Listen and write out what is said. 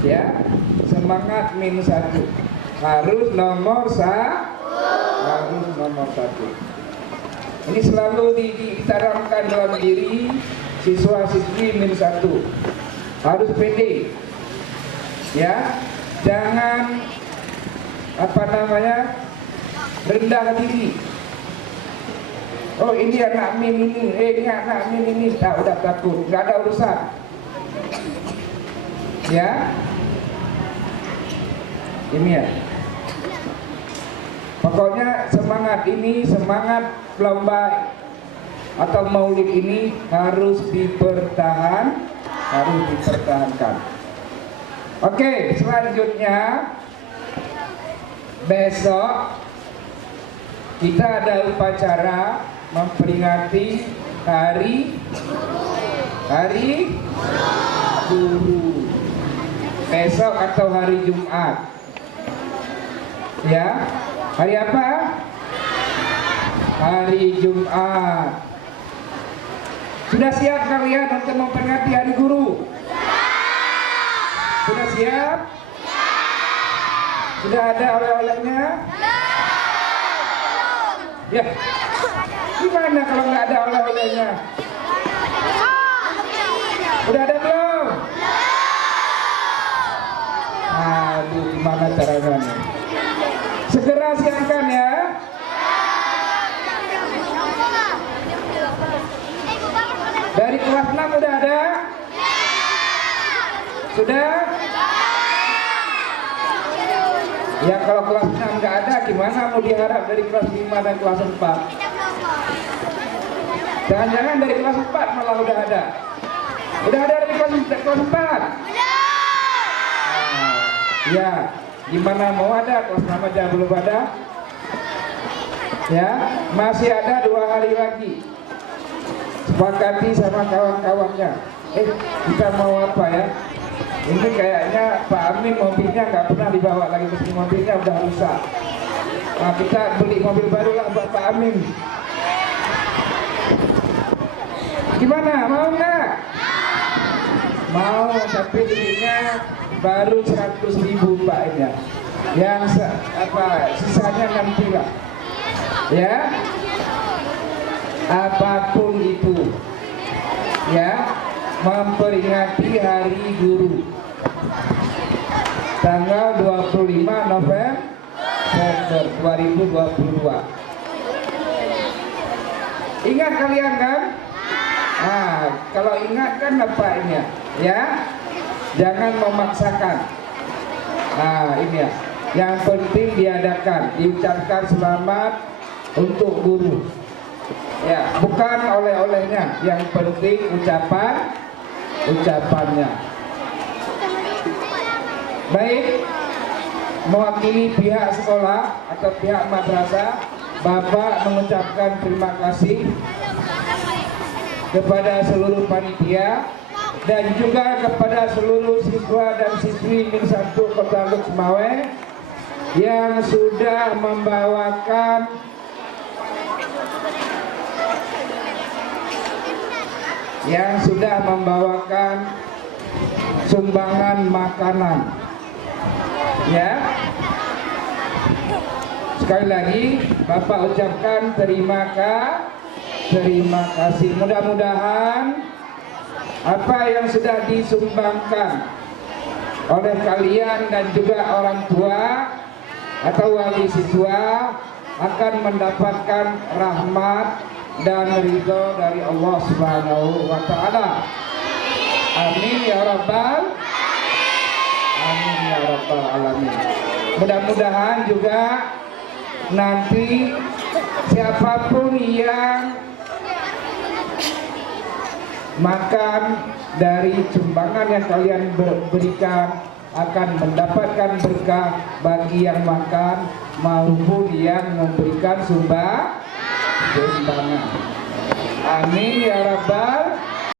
Ya, semangat -1 harus nomor satu. Ini selalu ditanamkan dalam diri siswa-siswi -1, harus pede. Ya, jangan rendah diri. Oh, ini anak min ini, ini anak min ini, udah takut, nggak ada urusan. Ya, ini ya. Pokoknya semangat ini, semangat lomba atau maulid ini harus dipertahankan. Oke, selanjutnya besok kita ada upacara memperingati hari guru. Besok atau hari Jumat. Ya, hari apa? Hari Jumat. Sudah siap kalian untuk memperingati hari guru? Sudah siap? Sudah ada oleh-olehnya? Ya, gimana kalau nggak ada oleh-olehnya? Udah ada belum? Aduh, gimana caranya? Segera siapkan ya. Dari kelas 6 udah ada? Sudah? Ya, kalau kelas 6 nggak ada, gimana mau diharap dari kelas 5 dan kelas 4? Jangan-jangan dari kelas 4 malah udah ada. Udah ada dari kelas 4? Ya, gimana mau ada? Kelas 6 aja belum ada. Ya, masih ada 2 hari lagi. Sepakati sama kawan-kawannya. Kita mau apa ya? Ini kayaknya Pak Amin mobilnya nggak pernah dibawa lagi, meski mobilnya udah rusak. Nah, kita beli mobil baru lah buat Pak Amin. Gimana? Mau nggak? Mau, tapi duitnya baru 100.000 Pak ya. Yang sisanya nanti lah. Ya. Apapun itu. Ya. Memperingati Hari Guru tanggal 25 November 2022. Ingat kalian kan? Nah, kalau ingat kan apa ini ya? Jangan memaksakan. Nah, ini ya. Yang penting diadakan, diucapkan selamat untuk guru. Ya, bukan oleh-olehnya, yang penting ucapannya. Baik, mewakili pihak sekolah atau pihak madrasah, Bapak mengucapkan terima kasih kepada seluruh panitia dan juga kepada seluruh siswa dan siswi -1 Kota Luxmawe yang sudah membawakan sumbangan makanan. Ya. Sekali lagi Bapak ucapkan terima kasih. Mudah-mudahan apa yang sudah disumbangkan oleh kalian dan juga orang tua atau wali siswa akan mendapatkan rahmat dan ridho dari Allah Subhanahu wa Ta'ala. Amin ya rabbal alamin. Mudah-mudahan juga nanti siapapun yang makan dari sumbangan yang kalian berikan akan mendapatkan berkah bagi yang makan maupun yang memberikan sumbangan. Amin ya rabbal